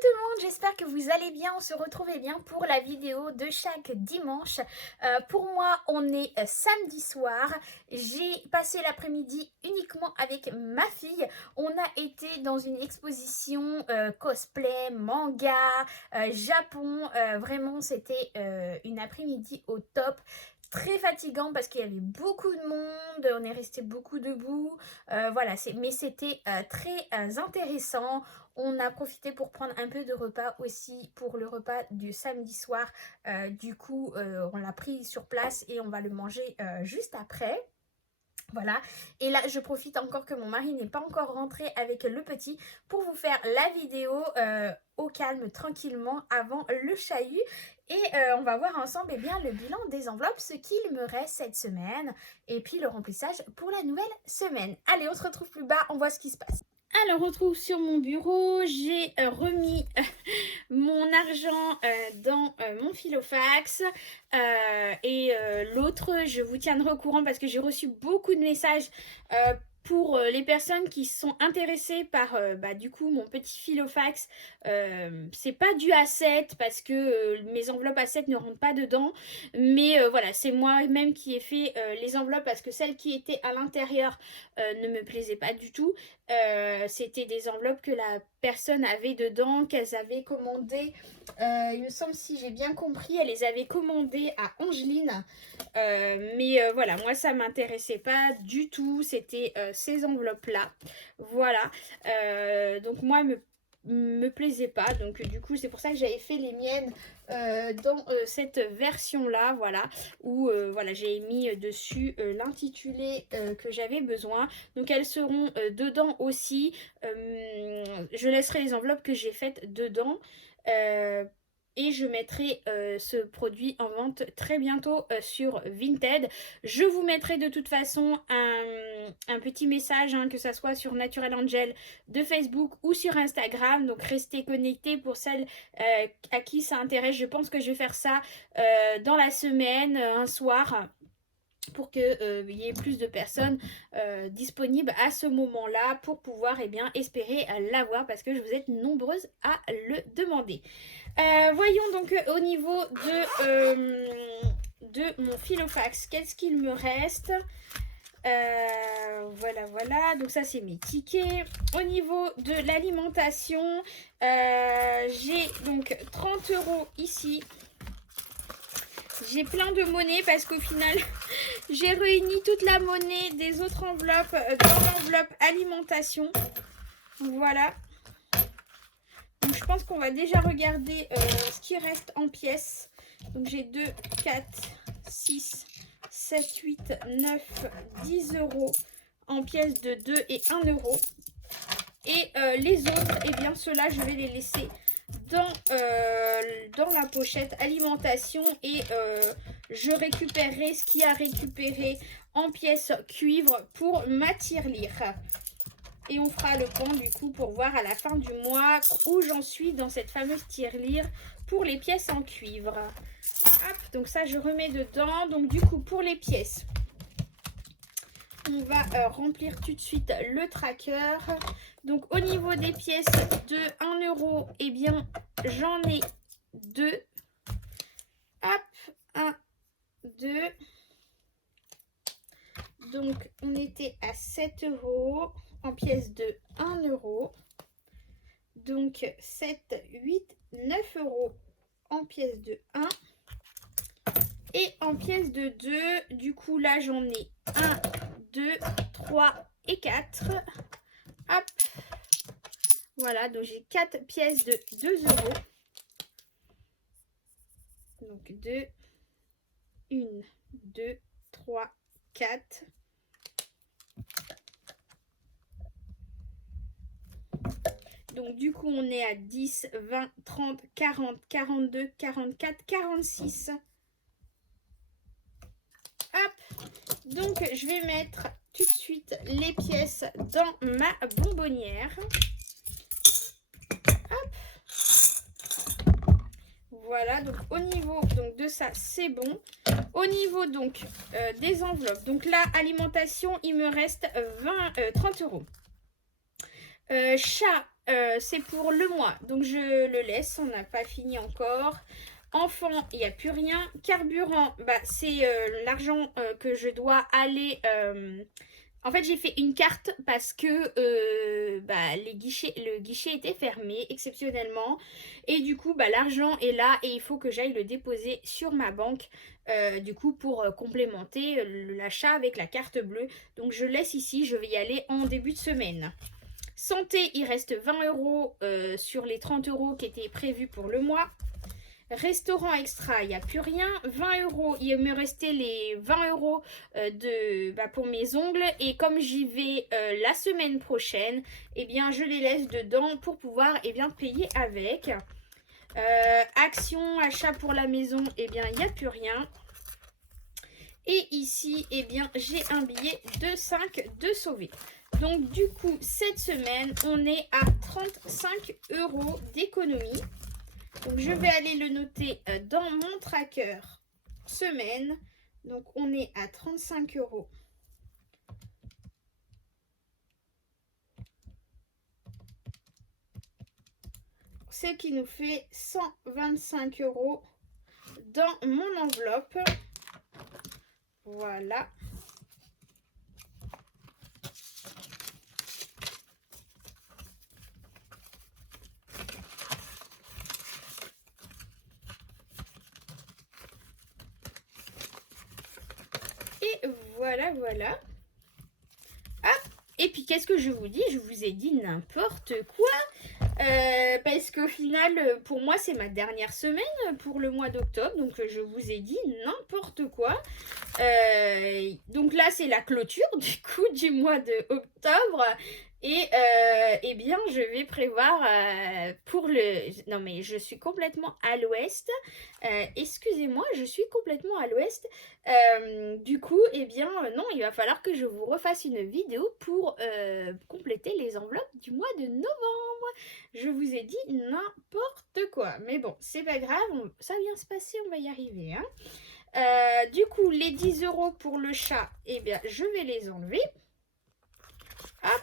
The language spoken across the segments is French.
tout le monde, j'espère que vous allez bien, on se retrouve bien pour la vidéo de chaque dimanche. Pour moi, on est samedi soir, j'ai passé l'après-midi uniquement avec ma fille. On a été dans une exposition cosplay, manga, Japon, vraiment c'était une après-midi au top. Très fatigant parce qu'il y avait beaucoup de monde, on est resté beaucoup debout, voilà, mais c'était très intéressant. On a profité pour prendre un peu de repas aussi pour le repas du samedi soir. Du coup, on l'a pris sur place et on va le manger juste après. Voilà, et là je profite encore que mon mari n'est pas encore rentré avec le petit pour vous faire la vidéo au calme, tranquillement, avant le chahut. Et on va voir ensemble bien, le bilan des enveloppes, ce qu'il me reste cette semaine, et puis le remplissage pour la nouvelle semaine. Allez, on se retrouve plus bas, on voit ce qui se passe. Alors, on retrouve sur mon bureau, j'ai remis mon argent dans mon Filofax et l'autre, je vous tiendrai au courant parce que j'ai reçu beaucoup de messages pour les personnes qui sont intéressées par du coup mon petit Filofax. C'est pas du A7 parce que mes enveloppes A7 ne rentrent pas dedans, mais voilà, c'est moi-même qui ai fait les enveloppes parce que celles qui étaient à l'intérieur ne me plaisaient pas du tout. C'était des enveloppes que la personne avait dedans, qu'elles avaient commandées. Il me semble, si j'ai bien compris, elle les avait commandées à Angeline. Mais voilà, moi ça m'intéressait pas du tout. C'était ces enveloppes-là. Voilà. Donc moi, me plaisait pas, donc du coup c'est pour ça que j'avais fait les miennes dans cette version là, voilà, où voilà, j'ai mis dessus l'intitulé que j'avais besoin. Donc elles seront dedans aussi. Je laisserai les enveloppes que j'ai faites dedans. Et je mettrai ce produit en vente très bientôt sur Vinted. Je vous mettrai de toute façon un petit message, que ça soit sur Natural Angel de Facebook ou sur Instagram. Donc restez connectés pour celles à qui ça intéresse. Je pense que je vais faire ça dans la semaine, un soir, pour qu'il y ait plus de personnes disponibles à ce moment-là pour pouvoir espérer l'avoir, parce que vous êtes nombreuses à le demander. Voyons donc au niveau de mon Filofax, qu'est-ce qu'il me reste. Voilà, donc ça c'est mes tickets. Au niveau de l'alimentation, j'ai donc 30 € ici. J'ai plein de monnaie parce qu'au final, j'ai réuni toute la monnaie des autres enveloppes dans l'enveloppe alimentation. Voilà. Donc je pense qu'on va déjà regarder ce qui reste en pièces. Donc j'ai 2, 4, 6, 7, 8, 9, 10 € en pièces de 2 et 1 euro. Et les autres, ceux-là, je vais les laisser dans la pochette alimentation. Et je récupérerai ce qu'il y a récupéré en pièces cuivre pour ma tirelire. Et on fera le point du coup pour voir à la fin du mois où j'en suis dans cette fameuse tirelire pour les pièces en cuivre. Hop, donc ça je remets dedans. Donc du coup pour les pièces, on va remplir tout de suite le tracker. Donc au niveau des pièces de 1 euro, j'en ai 2. Hop, 1, 2. Donc on était à 7 € en pièces de 1 euro. Donc 7, 8, 9 € en pièces de 1. Et en pièces de 2, du coup là j'en ai 1, 2, 3 et 4. Hop. Voilà, donc j'ai 4 pièces de 2 €. Donc 2, 1, 2, 3, 4. Donc du coup on est à 10, 20, 30, 40, 42, 44, 46. Hop. Donc je vais mettre tout de suite les pièces dans ma bonbonnière. Hop. Voilà, donc au niveau de ça c'est bon. Au niveau des enveloppes, donc là alimentation, il me reste 30 €. Chat, c'est pour le mois. Donc je le laisse, on n'a pas fini encore. Enfant, il n'y a plus rien. Carburant, bah, c'est l'argent que je dois aller... En fait, j'ai fait une carte parce que bah, le guichet était fermé exceptionnellement. Et du coup, bah, l'argent est là et il faut que j'aille le déposer sur ma banque. Du coup, pour complémenter l'achat avec la carte bleue. Donc, je laisse ici. Je vais y aller en début de semaine. Santé, il reste 20 euros sur les 30 euros qui étaient prévus pour le mois. Restaurant extra, il n'y a plus rien. 20 euros, il me restait les 20 euros pour mes ongles. Et comme j'y vais la semaine prochaine, eh bien, je les laisse dedans pour pouvoir payer avec. Action, achat pour la maison, eh bien, il n'y a plus rien. Et ici, eh bien, j'ai un billet de 5 de sauver. Donc, du coup, cette semaine, on est à 35 euros d'économie. Donc, je vais aller le noter dans mon tracker semaine. Donc, on est à 35 euros. Ce qui nous fait 125 euros dans mon enveloppe. Voilà. Et voilà, voilà. Ah, et puis qu'est-ce que je vous dis? Je vous ai dit n'importe quoi. Parce qu'au final, pour moi, c'est ma dernière semaine pour le mois d'octobre. Donc, je vous ai dit n'importe quoi. Donc là, c'est la clôture du coup du mois d'octobre. Et eh bien, je vais prévoir pour le... Non, mais je suis complètement à l'ouest. Excusez-moi, je suis complètement à l'ouest. Du coup, eh bien, non, il va falloir que je vous refasse une vidéo pour compléter les enveloppes du mois de novembre. Je vous ai dit n'importe quoi. Mais bon, c'est pas grave, ça vient se passer, on va y arriver. Hein. Du coup, les 10 euros pour le chat, eh bien, je vais les enlever. Hop.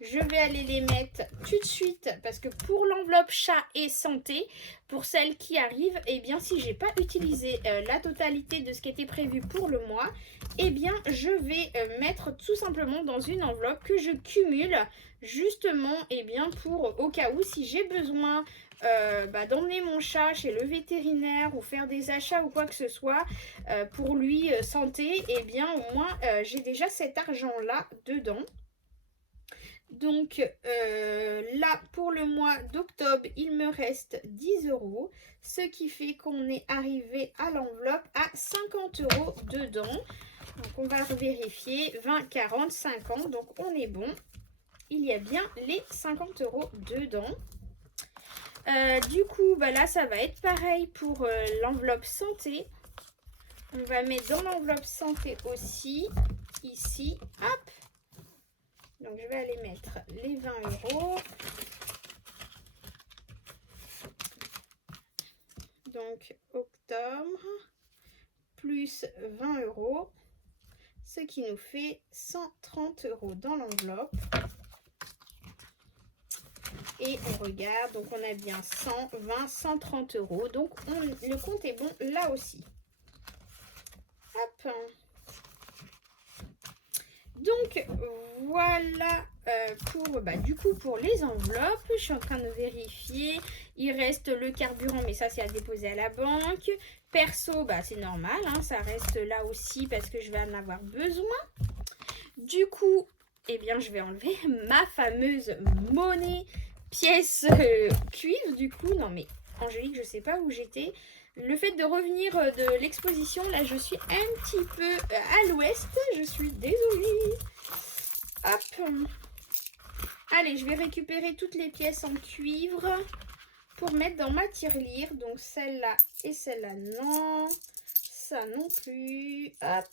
Je vais aller les mettre tout de suite parce que pour l'enveloppe chat et santé, pour celle qui arrive, eh bien si j'ai pas utilisé la totalité de ce qui était prévu pour le mois, eh bien je vais mettre tout simplement dans une enveloppe que je cumule justement eh bien pour au cas où si j'ai besoin d'emmener mon chat chez le vétérinaire ou faire des achats ou quoi que ce soit pour lui santé, eh bien au moins j'ai déjà cet argent là dedans. Donc là, pour le mois d'octobre, il me reste 10 euros, ce qui fait qu'on est arrivé à l'enveloppe à 50 euros dedans. Donc on va vérifier, 20, 40, 50, donc on est bon. Il y a bien les 50 euros dedans. Du coup, bah là, ça va être pareil pour l'enveloppe santé. On va mettre dans l'enveloppe santé aussi, ici, hop. Donc, je vais aller mettre les 20 euros. Donc, octobre, plus 20 euros, ce qui nous fait 130 euros dans l'enveloppe. Et on regarde, donc on a bien 120, 130 euros. Donc, le compte est bon là aussi. Hop. Donc voilà pour les enveloppes. Je suis en train de vérifier. Il reste le carburant, mais ça c'est à déposer à la banque. Perso, c'est normal, hein, ça reste là aussi parce que je vais en avoir besoin. Du coup, eh bien je vais enlever ma fameuse monnaie pièce cuivre. Du coup, non mais Angélique, je sais pas où j'étais. Le fait de revenir de l'exposition, là, je suis un petit peu à l'ouest. Je suis désolée. Hop. Allez, je vais récupérer toutes les pièces en cuivre pour mettre dans ma tirelire. Donc, celle-là et celle-là, non. Ça non plus. Hop.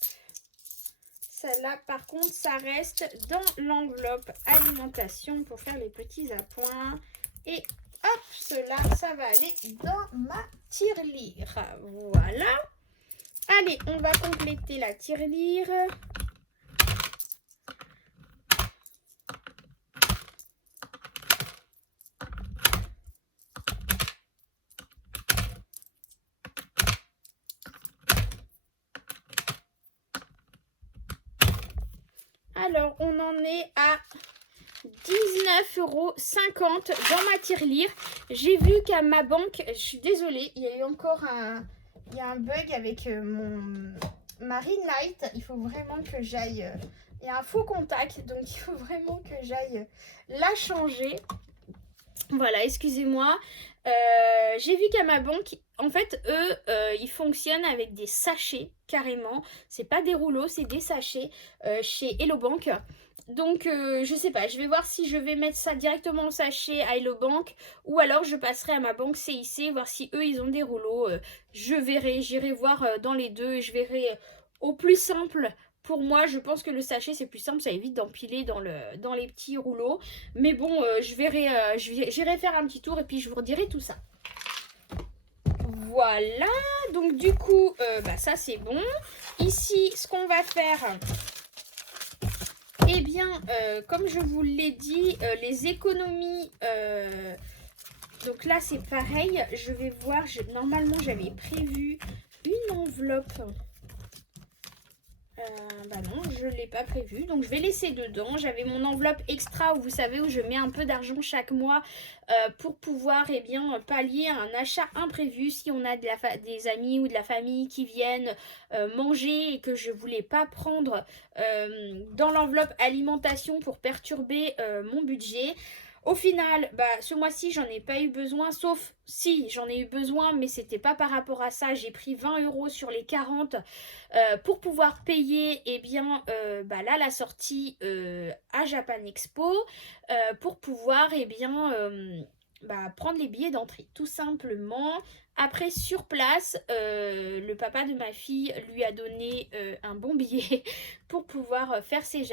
Celle-là, par contre, ça reste dans l'enveloppe alimentation pour faire les petits appoints. Et hop, cela, ça va aller dans ma tirelire. Voilà. Allez, on va compléter la tirelire. Alors, on en est à 19,50 € dans ma tirelire. J'ai vu qu'à ma banque, je suis désolée, il y a eu encore un bug avec ma ring light. Il faut vraiment que j'aille... il y a un faux contact, donc il faut vraiment que j'aille la changer. Voilà, excusez-moi. J'ai vu qu'à ma banque, en fait, eux, ils fonctionnent avec des sachets, carrément. C'est pas des rouleaux, c'est des sachets chez Hello Bank. Donc, je sais pas, je vais voir si je vais mettre ça directement en sachet à Hello Bank ou alors je passerai à ma banque CIC, voir si eux, ils ont des rouleaux. Je verrai, j'irai voir dans les deux et je verrai au plus simple. Pour moi, je pense que le sachet, c'est plus simple, ça évite d'empiler dans les petits rouleaux. Mais bon, j'irai faire un petit tour et puis je vous redirai tout ça. Voilà, donc du coup, ça c'est bon. Ici, ce qu'on va faire, eh bien, comme je vous l'ai dit, les économies... donc là, c'est pareil, je vais voir, normalement, j'avais prévu une enveloppe... non, je ne l'ai pas prévu. Donc, je vais laisser dedans. J'avais mon enveloppe extra où vous savez où je mets un peu d'argent chaque mois pour pouvoir pallier à un achat imprévu. Si on a des amis ou de la famille qui viennent manger et que je ne voulais pas prendre dans l'enveloppe alimentation pour perturber mon budget. Au final, ce mois-ci, j'en ai pas eu besoin, sauf si j'en ai eu besoin, mais c'était pas par rapport à ça. J'ai pris 20 € sur les 40 pour pouvoir payer, là, la sortie à Japan Expo, pour pouvoir, prendre les billets d'entrée, tout simplement. Après, sur place, le papa de ma fille lui a donné un bon billet pour pouvoir faire ses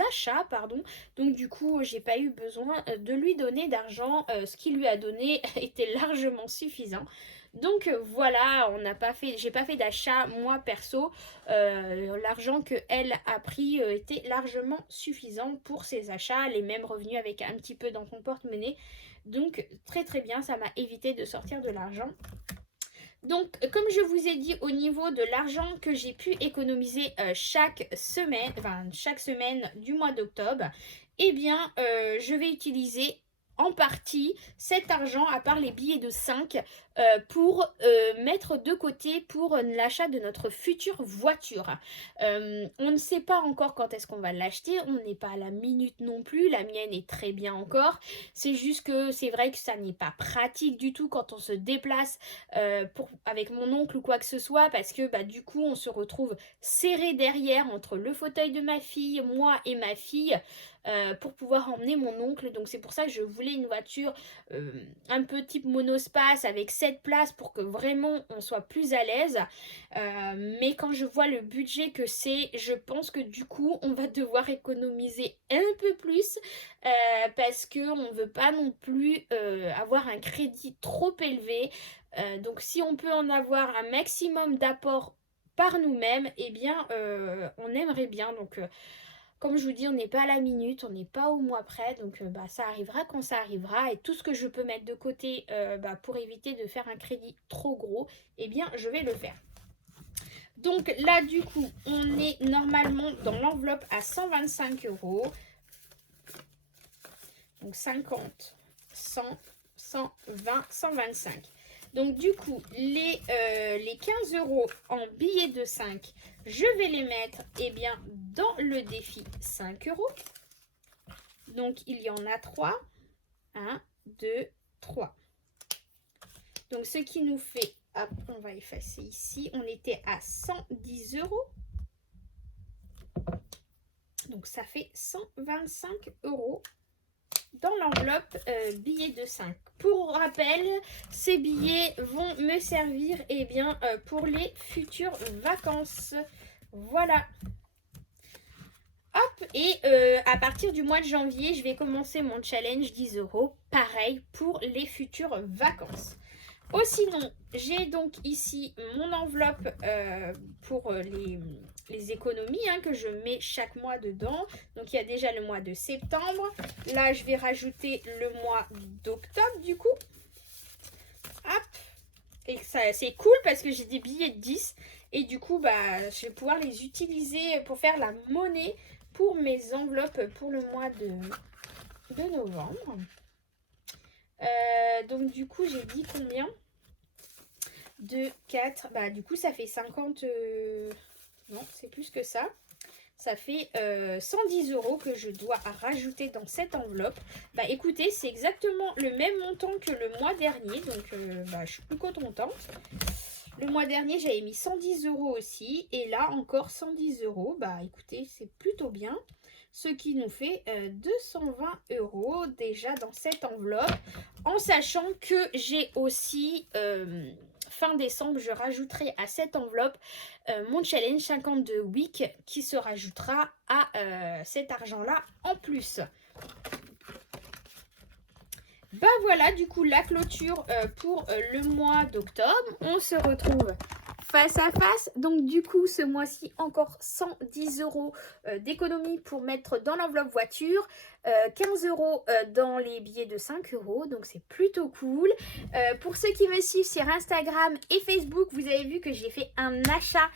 achats, pardon. Donc du coup, j'ai pas eu besoin de lui donner d'argent. Ce qu'il lui a donné était largement suffisant. Donc voilà, j'ai pas fait d'achat moi perso. L'argent que elle a pris était largement suffisant pour ses achats. Les mêmes revenus avec un petit peu dans son porte-monnaie. Donc très très bien, ça m'a évité de sortir de l'argent. Donc, comme je vous ai dit, au niveau de l'argent que j'ai pu économiser chaque semaine du mois d'octobre, je vais utiliser en partie cet argent, à part les billets de 5, pour mettre de côté pour l'achat de notre future voiture. On ne sait pas encore quand est-ce qu'on va l'acheter, on n'est pas à la minute non plus, la mienne est très bien encore. C'est juste que c'est vrai que ça n'est pas pratique du tout quand on se déplace avec mon oncle ou quoi que ce soit, parce que du coup on se retrouve serré derrière entre le fauteuil de ma fille, moi et ma fille, pour pouvoir emmener mon oncle. Donc c'est pour ça que je voulais une voiture un peu type monospace avec 7 places pour que vraiment on soit plus à l'aise. Mais quand je vois le budget que c'est, je pense que du coup on va devoir économiser un peu plus parce qu'on ne veut pas non plus avoir un crédit trop élevé. Donc si on peut en avoir un maximum d'apport par nous-mêmes, on aimerait bien. Donc comme je vous dis, on n'est pas à la minute, on n'est pas au mois près, donc ça arrivera quand ça arrivera. Et tout ce que je peux mettre de côté pour éviter de faire un crédit trop gros, je vais le faire. Donc là, du coup, on est normalement dans l'enveloppe à 125 €. Donc 50, 100, 120, 125. Donc du coup, les 15 € en billets de 5, je vais les mettre dans le défi 5 €. Donc il y en a 3. 1, 2, 3. Donc ce qui nous fait, hop, on va effacer ici, on était à 110 €. Donc ça fait 125 € dans l'enveloppe billets de 5. Pour rappel, ces billets vont me servir pour les futures vacances. Voilà. Hop, et à partir du mois de janvier, je vais commencer mon challenge 10 €. Pareil pour les futures vacances. Oh, sinon, j'ai donc ici mon enveloppe pour les économies que je mets chaque mois dedans. Donc, il y a déjà le mois de septembre. Là, je vais rajouter le mois d'octobre, du coup. Hop. Et ça, c'est cool parce que j'ai des billets de 10. Et du coup, je vais pouvoir les utiliser pour faire la monnaie pour mes enveloppes pour le mois de novembre. Donc du coup j'ai dit combien? 2, 4, bah du coup ça fait 50, non c'est plus que ça. Ça fait 110 € que je dois rajouter dans cette enveloppe. Bah écoutez, c'est exactement le même montant que le mois dernier, donc bah, je suis plus contente. Le mois dernier, j'avais mis 110 € aussi, et là encore 110 €. Bah écoutez, c'est plutôt bien. Ce qui nous fait 220 € déjà dans cette enveloppe, en sachant que j'ai aussi... fin décembre, je rajouterai à cette enveloppe mon challenge 52 week qui se rajoutera à cet argent-là en plus. Bah voilà, du coup, la clôture pour le mois d'octobre. On se retrouve face à face. Donc du coup, ce mois-ci, encore 110 € d'économie pour mettre dans l'enveloppe voiture. 15 € dans les billets de 5 €, donc c'est plutôt cool. Pour ceux qui me suivent sur Instagram et Facebook, vous avez vu que j'ai fait un achat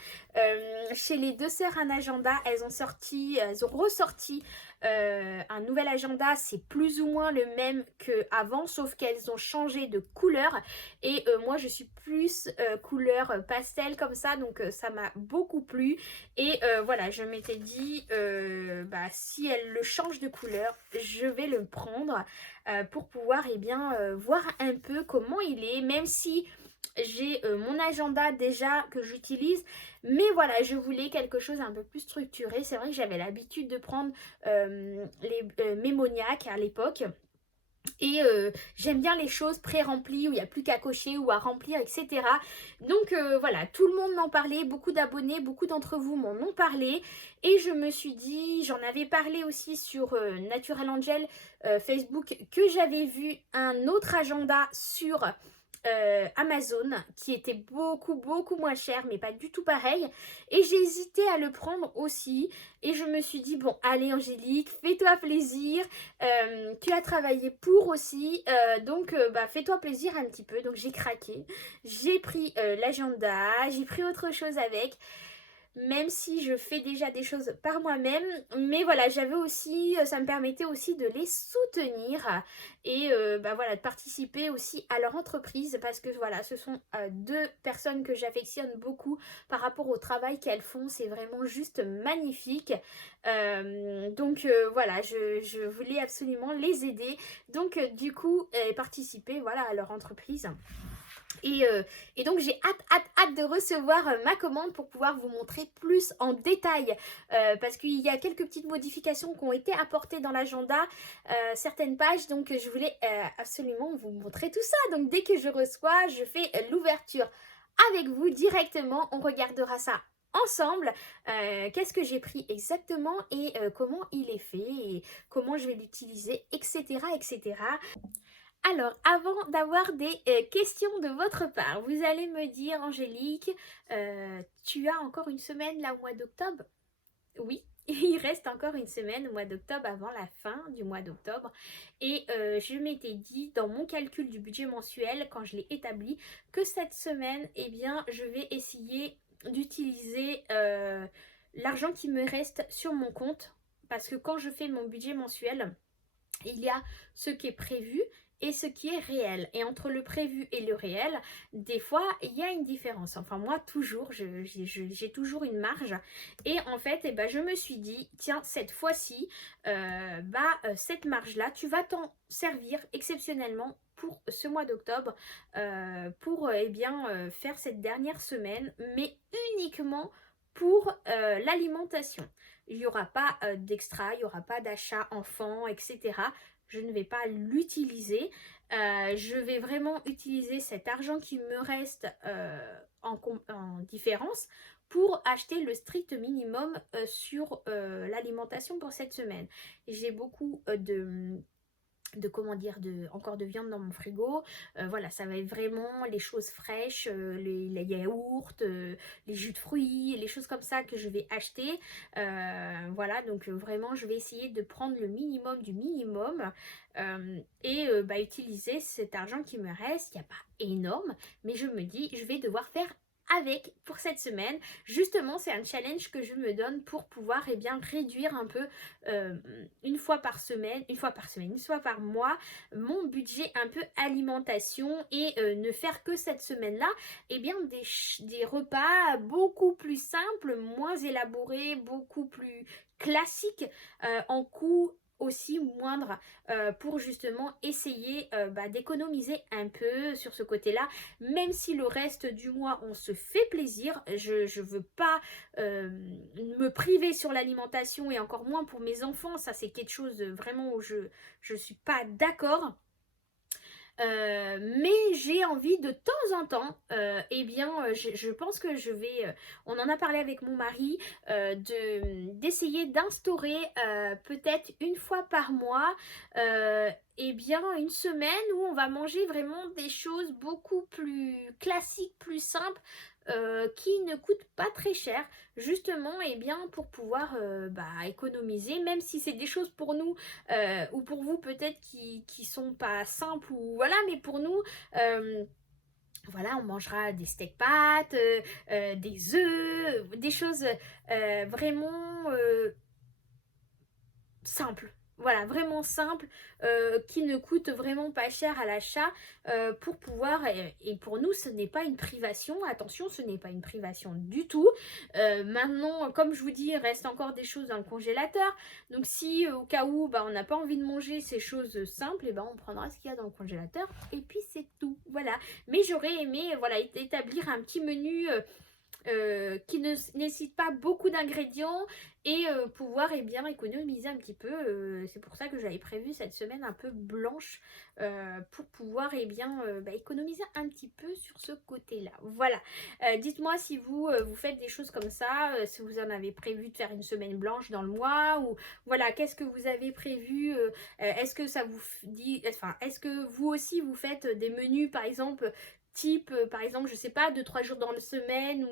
chez les deux sœurs un agenda. Elles ont ressorti un nouvel agenda. C'est plus ou moins le même qu'avant, sauf qu'elles ont changé de couleur. Et moi, je suis plus couleur pastel comme ça, donc ça m'a beaucoup plu. Et voilà, je m'étais dit, bah, si elle le change de couleur, je vais le prendre pour pouvoir voir un peu comment il est, même si j'ai mon agenda déjà que j'utilise, mais voilà, je voulais quelque chose un peu plus structuré. C'est vrai que j'avais l'habitude de prendre les Mémoniac à l'époque. Et j'aime bien les choses pré-remplies où il n'y a plus qu'à cocher ou à remplir, etc. Donc voilà, tout le monde m'en parlait, beaucoup d'abonnés, beaucoup d'entre vous m'en ont parlé. Et je me suis dit, j'en avais parlé aussi sur Natural Angel Facebook, que j'avais vu un autre agenda sur Amazon qui était beaucoup moins cher, mais pas du tout pareil. Et j'ai hésité à le prendre aussi. Et je me suis dit, bon, allez Angélique, fais-toi plaisir. Tu as travaillé pour aussi, donc bah, fais-toi plaisir un petit peu. Donc j'ai craqué, j'ai pris l'agenda, j'ai pris autre chose avec, même si je fais déjà des choses par moi-même. Mais voilà, j'avais aussi, ça me permettait aussi de les soutenir et bah voilà, de participer aussi à leur entreprise, parce que voilà, ce sont deux personnes que j'affectionne beaucoup par rapport au travail qu'elles font. C'est vraiment juste magnifique. Donc voilà, je voulais absolument les aider. Donc du coup, participer voilà, à leur entreprise. Et donc j'ai hâte de recevoir ma commande pour pouvoir vous montrer plus en détail, parce qu'il y a quelques petites modifications qui ont été apportées dans l'agenda, certaines pages, donc je voulais absolument vous montrer tout ça. Donc dès que je reçois, je fais l'ouverture avec vous directement, on regardera ça ensemble, qu'est-ce que j'ai pris exactement et comment il est fait et comment je vais l'utiliser, etc., etc. Alors, avant d'avoir des questions de votre part, vous allez me dire, Angélique, tu as encore une semaine là au mois d'octobre? Oui, il reste encore une semaine au mois d'octobre avant la fin du mois d'octobre. Et je m'étais dit dans mon calcul du budget mensuel, quand je l'ai établi, que cette semaine, eh bien, je vais essayer d'utiliser l'argent qui me reste sur mon compte. Parce que quand je fais mon budget mensuel, il y a ce qui est prévu et ce qui est réel. Et entre le prévu et le réel, des fois, il y a une différence. Enfin, moi, toujours, j'ai toujours une marge. Et en fait, eh ben, je me suis dit, tiens, cette fois-ci, cette marge-là, tu vas t'en servir exceptionnellement pour ce mois d'octobre, pour faire cette dernière semaine, mais uniquement pour l'alimentation. Il n'y aura pas d'extra, il n'y aura pas d'achat enfant, etc. Je ne vais pas l'utiliser. Je vais vraiment utiliser cet argent qui me reste en différence pour acheter le strict minimum sur l'alimentation pour cette semaine. J'ai beaucoup encore de viande dans mon frigo. Voilà, ça va être vraiment les choses fraîches, les yaourts, les jus de fruits, les choses comme ça que je vais acheter. Voilà, donc vraiment je vais essayer de prendre le minimum du minimum et utiliser cet argent qui me reste. Il n'y a pas énorme, mais je me dis je vais devoir faire avec pour cette semaine. Justement, c'est un challenge que je me donne pour pouvoir réduire un peu une fois par mois mon budget un peu alimentation et ne faire que cette semaine-là des repas beaucoup plus simples, moins élaborés, beaucoup plus classiques en coût aussi moindre pour justement essayer d'économiser un peu sur ce côté-là, même si le reste du mois on se fait plaisir. Je veux pas me priver sur l'alimentation et encore moins pour mes enfants, ça c'est quelque chose vraiment où je suis pas d'accord. Mais j'ai envie de temps en temps, je pense que je vais, on en a parlé avec mon mari, d'essayer d'instaurer peut-être une fois par mois, une semaine où on va manger vraiment des choses beaucoup plus classiques, plus simples, qui ne coûtent pas très cher, justement pour pouvoir économiser, même si c'est des choses pour nous ou pour vous peut-être qui sont pas simples ou voilà, mais pour nous voilà, on mangera des steak pâtes, des œufs, des choses vraiment simples. Voilà, vraiment simple, qui ne coûte vraiment pas cher à l'achat pour pouvoir, et pour nous ce n'est pas une privation, attention, ce n'est pas une privation du tout. Maintenant, comme je vous dis, il reste encore des choses dans le congélateur, donc si au cas où on n'a pas envie de manger ces choses simples, on prendra ce qu'il y a dans le congélateur et puis c'est tout, voilà. Mais j'aurais aimé établir un petit menu qui ne nécessite pas beaucoup d'ingrédients et pouvoir économiser un petit peu. C'est pour ça que j'avais prévu cette semaine un peu blanche pour pouvoir économiser un petit peu sur ce côté-là. Voilà. Dites-moi si vous faites des choses comme ça, si vous en avez prévu de faire une semaine blanche dans le mois ou voilà, qu'est-ce que vous avez prévu, est-ce que ça vous dit, enfin, est-ce que vous aussi vous faites des menus par exemple type, par exemple, je sais pas, 2-3 jours dans la semaine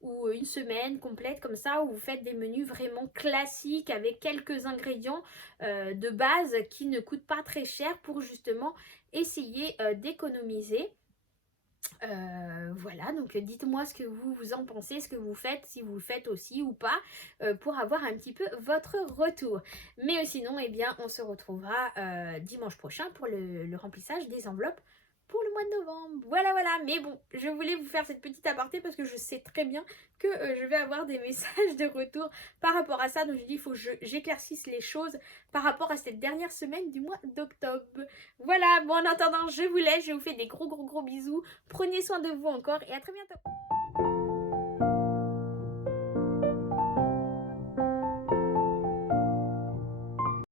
ou une semaine complète comme ça, où vous faites des menus vraiment classiques avec quelques ingrédients de base qui ne coûtent pas très cher pour justement essayer d'économiser. Voilà, donc dites-moi ce que vous en pensez, ce que vous faites, si vous le faites aussi ou pas, pour avoir un petit peu votre retour. Mais sinon, on se retrouvera dimanche prochain pour le remplissage des enveloppes pour le mois de novembre. Voilà, voilà. Mais bon, je voulais vous faire cette petite aparté parce que je sais très bien que je vais avoir des messages de retour par rapport à ça. Donc je dis, il faut que j'éclaircisse les choses par rapport à cette dernière semaine du mois d'octobre. Voilà, bon en attendant, je vous laisse. Je vous fais des gros bisous. Prenez soin de vous encore et à très bientôt.